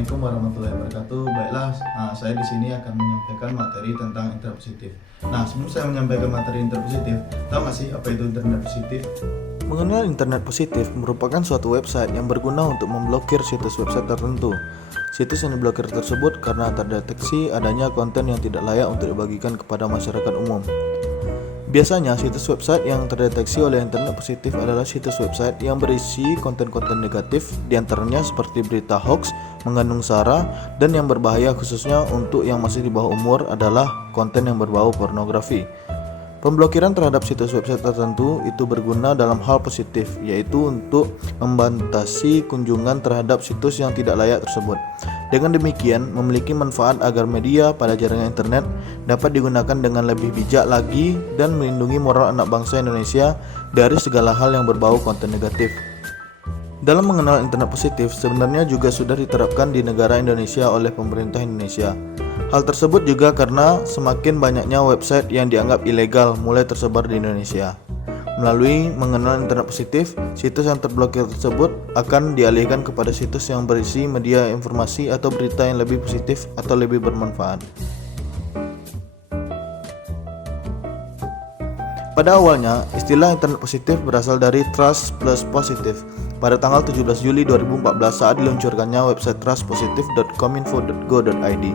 Assalamualaikum warahmatullahi wabarakatuh. Baiklah, saya di sini akan menyampaikan materi tentang internet positif. Nah, sebelum saya menyampaikan materi internet positif, tahu nggak sih apa itu internet positif? Mengenal internet positif merupakan suatu website yang berguna untuk memblokir situs website tertentu. Situs yang diblokir tersebut karena terdeteksi adanya konten yang tidak layak untuk dibagikan kepada masyarakat umum. Biasanya situs website yang terdeteksi oleh internet positif adalah situs website yang berisi konten-konten negatif, diantaranya seperti berita hoax, mengandung sara, dan yang berbahaya khususnya untuk yang masih di bawah umur adalah konten yang berbau pornografi. Pemblokiran terhadap situs website tertentu itu berguna dalam hal positif, yaitu untuk membatasi kunjungan terhadap situs yang tidak layak tersebut. Dengan demikian, memiliki manfaat agar media pada jaringan internet dapat digunakan dengan lebih bijak lagi dan melindungi moral anak bangsa Indonesia dari segala hal yang berbau konten negatif. Dalam mengenal internet positif, sebenarnya juga sudah diterapkan di negara Indonesia oleh pemerintah Indonesia. Hal tersebut juga karena semakin banyaknya website yang dianggap ilegal mulai tersebar di Indonesia. Melalui mengenal internet positif, situs yang terblokir tersebut akan dialihkan kepada situs yang berisi media informasi atau berita yang lebih positif atau lebih bermanfaat. Pada awalnya, istilah internet positif berasal dari trust plus positif. Pada tanggal 17 Juli 2014 saat diluncurkannya website trustpositive.kominfo.go.id.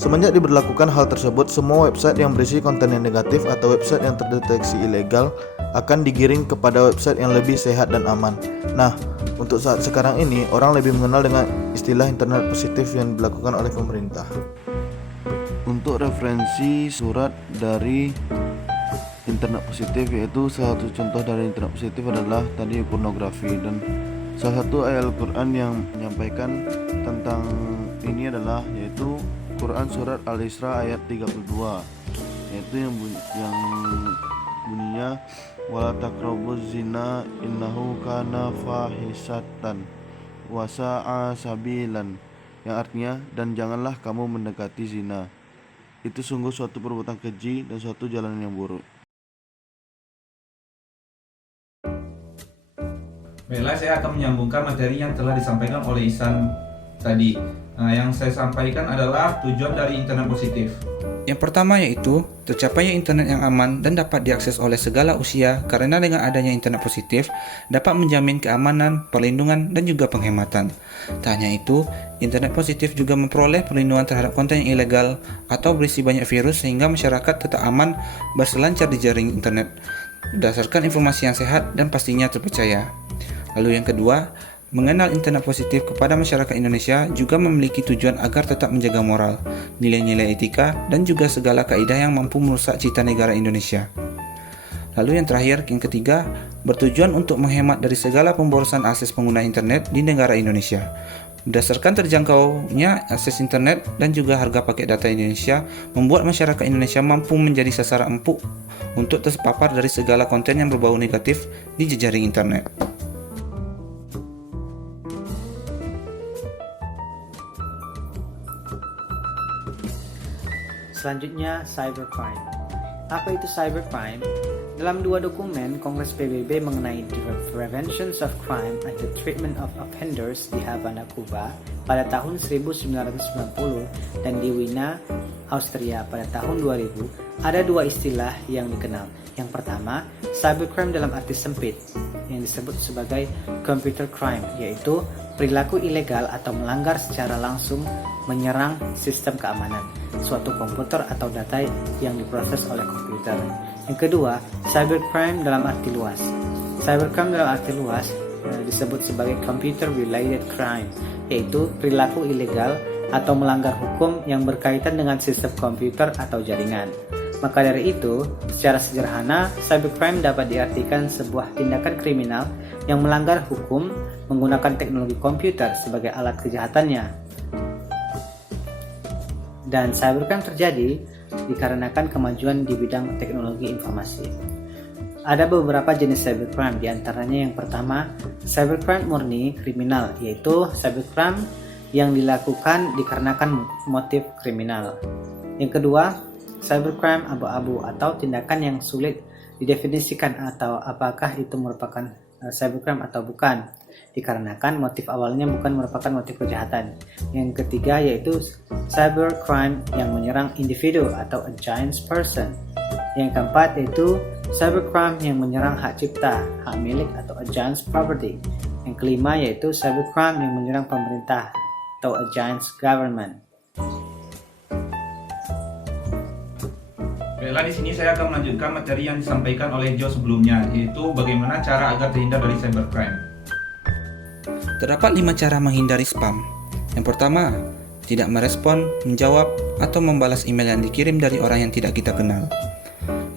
Semenjak diberlakukan hal tersebut, semua website yang berisi konten yang negatif atau website yang terdeteksi ilegal akan digiring kepada website yang lebih sehat dan aman. Nah, untuk saat sekarang ini, orang lebih mengenal dengan istilah internet positif yang dilakukan oleh pemerintah. Untuk referensi surat dari internet positif, yaitu salah satu contoh dari internet positif adalah tadi pornografi, dan salah satu ayat Al-Quran yang menyampaikan tentang ini adalah yaitu Quran surat Al-Isra ayat 32, yaitu yang bunyinya wala taqrabuz zina innahu kana fahisatan wa sa'a sabilan, yang artinya dan janganlah kamu mendekati zina, itu sungguh suatu perbuatan keji dan suatu jalan yang buruk. Baiklah, saya akan menyambungkan materi yang telah disampaikan oleh Ihsan tadi. Yang saya sampaikan adalah tujuan dari internet positif. Yang pertama yaitu tercapainya internet yang aman dan dapat diakses oleh segala usia, karena dengan adanya internet positif dapat menjamin keamanan, perlindungan, dan juga penghematan. Tak hanya itu, internet positif juga memperoleh perlindungan terhadap konten yang ilegal atau berisi banyak virus sehingga masyarakat tetap aman berselancar di jaring internet berdasarkan informasi yang sehat dan pastinya terpercaya. Lalu yang kedua, mengenal internet positif kepada masyarakat Indonesia juga memiliki tujuan agar tetap menjaga moral, nilai-nilai etika, dan juga segala kaidah yang mampu merusak citra negara Indonesia. Lalu yang terakhir, yang ketiga, bertujuan untuk menghemat dari segala pemborosan akses pengguna internet di negara Indonesia. Berdasarkan terjangkaunya akses internet dan juga harga paket data Indonesia, membuat masyarakat Indonesia mampu menjadi sasaran empuk untuk terpapar dari segala konten yang berbau negatif di jejaring internet. Selanjutnya, cybercrime. Apa itu cybercrime? Dalam dua dokumen Kongres PBB mengenai The Prevention of Crime and the Treatment of Offenders di Havana, Kuba pada tahun 1990 dan di Wina, Austria pada tahun 2000, ada dua istilah yang dikenal. Yang pertama, cybercrime dalam arti sempit, yang disebut sebagai computer crime, yaitu perilaku ilegal atau melanggar secara langsung menyerang sistem keamanan, suatu komputer atau data yang diproses oleh komputer. Yang kedua, cybercrime dalam arti luas. Cybercrime dalam arti luas disebut sebagai computer-related crime, yaitu perilaku ilegal atau melanggar hukum yang berkaitan dengan sistem komputer atau jaringan. Maka dari itu, secara sederhana, cybercrime dapat diartikan sebuah tindakan kriminal yang melanggar hukum menggunakan teknologi komputer sebagai alat kejahatannya. Dan cybercrime terjadi dikarenakan kemajuan di bidang teknologi informasi. Ada beberapa jenis cybercrime, diantaranya yang pertama, cybercrime murni kriminal, yaitu cybercrime yang dilakukan dikarenakan motif kriminal. Yang kedua, cybercrime abu-abu atau tindakan yang sulit didefinisikan atau apakah itu merupakan cybercrime atau bukan. dikarenakan motif awalnya bukan merupakan motif kejahatan. Yang ketiga yaitu cybercrime yang menyerang individu atau a giant person. Yang keempat yaitu cybercrime yang menyerang hak cipta, hak milik atau a giant property. Yang kelima yaitu cybercrime yang menyerang pemerintah atau a giant government. Baiklah, di sini saya akan melanjutkan materi yang disampaikan oleh Joe sebelumnya, yaitu bagaimana cara agar terhindar dari cybercrime. Terdapat 5 cara menghindari spam. Yang pertama, tidak merespon, menjawab, atau membalas email yang dikirim dari orang yang tidak kita kenal.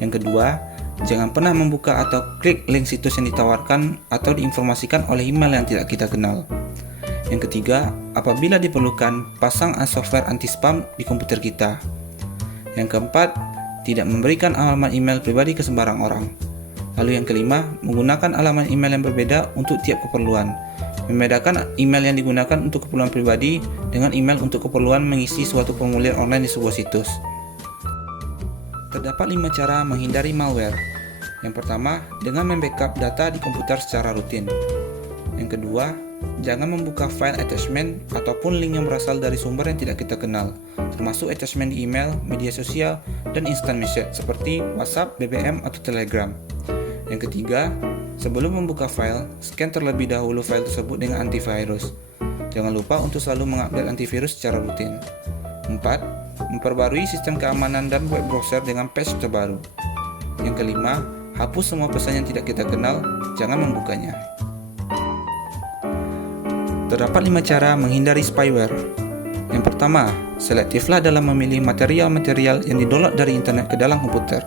Yang kedua, jangan pernah membuka atau klik link situs yang ditawarkan atau diinformasikan oleh email yang tidak kita kenal. Yang ketiga, apabila diperlukan, pasang software anti-spam di komputer kita. Yang keempat, tidak memberikan alamat email pribadi ke sembarang orang. Lalu yang kelima, menggunakan alamat email yang berbeda untuk tiap keperluan. Membedakan email yang digunakan untuk keperluan pribadi dengan email untuk keperluan mengisi suatu formulir online di sebuah situs. Terdapat 5 cara menghindari malware. Yang pertama, dengan membackup data di komputer secara rutin. Yang kedua, jangan membuka file attachment ataupun link yang berasal dari sumber yang tidak kita kenal, termasuk attachment di email, media sosial, dan instant message seperti WhatsApp, BBM, atau Telegram. Yang ketiga, sebelum membuka file, scan terlebih dahulu file tersebut dengan antivirus. Jangan lupa untuk selalu mengupdate antivirus secara rutin. 4. Memperbarui sistem keamanan dan web browser dengan patch terbaru. Yang kelima, hapus semua pesan yang tidak kita kenal, jangan membukanya. Terdapat 5 cara menghindari spyware. Yang pertama, selektiflah dalam memilih material-material yang didownload dari internet ke dalam komputer.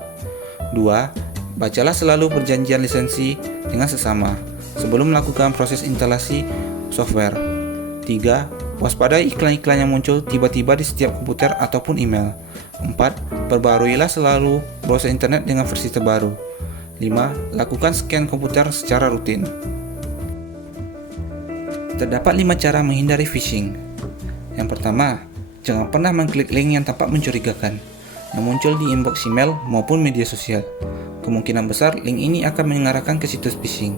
2. Bacalah selalu perjanjian lisensi dengan sesama sebelum melakukan proses instalasi software. 3. Waspadai iklan-iklan yang muncul tiba-tiba di setiap komputer ataupun email. 4. Perbaruilah selalu browser internet dengan versi terbaru. 5. Lakukan scan komputer secara rutin. Terdapat 5 cara menghindari phishing. Yang pertama, jangan pernah mengklik link yang tampak mencurigakan yang muncul di inbox email maupun media sosial. Kemungkinan besar link ini akan mengarahkan ke situs phishing.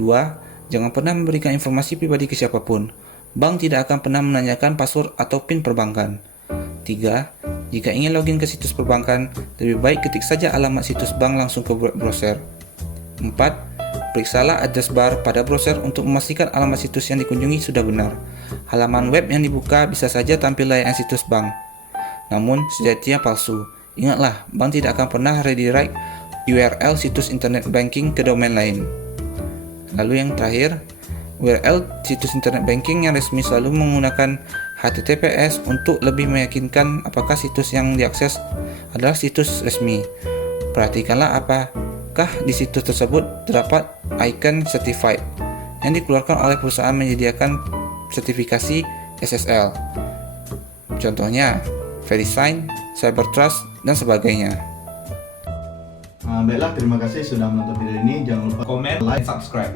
2. Jangan pernah memberikan informasi pribadi ke siapapun. Bank tidak akan pernah menanyakan password atau PIN perbankan. 3. Jika ingin login ke situs perbankan, lebih baik ketik saja alamat situs bank langsung ke web browser. 4. Periksalah address bar pada browser untuk memastikan alamat situs yang dikunjungi sudah benar. Halaman web yang dibuka bisa saja tampil layaknya situs bank, namun sejatinya palsu. Ingatlah, bank tidak akan pernah redirect URL situs internet banking ke domain lain. Lalu yang terakhir, URL situs internet banking yang resmi selalu menggunakan HTTPS untuk lebih meyakinkan apakah situs yang diakses adalah situs resmi. Perhatikanlah apakah di situs tersebut terdapat icon certified yang dikeluarkan oleh perusahaan menyediakan sertifikasi SSL. Contohnya, VeriSign, CyberTrust, dan sebagainya. Baiklah, terima kasih sudah menonton video ini. Jangan lupa Komen, like, subscribe.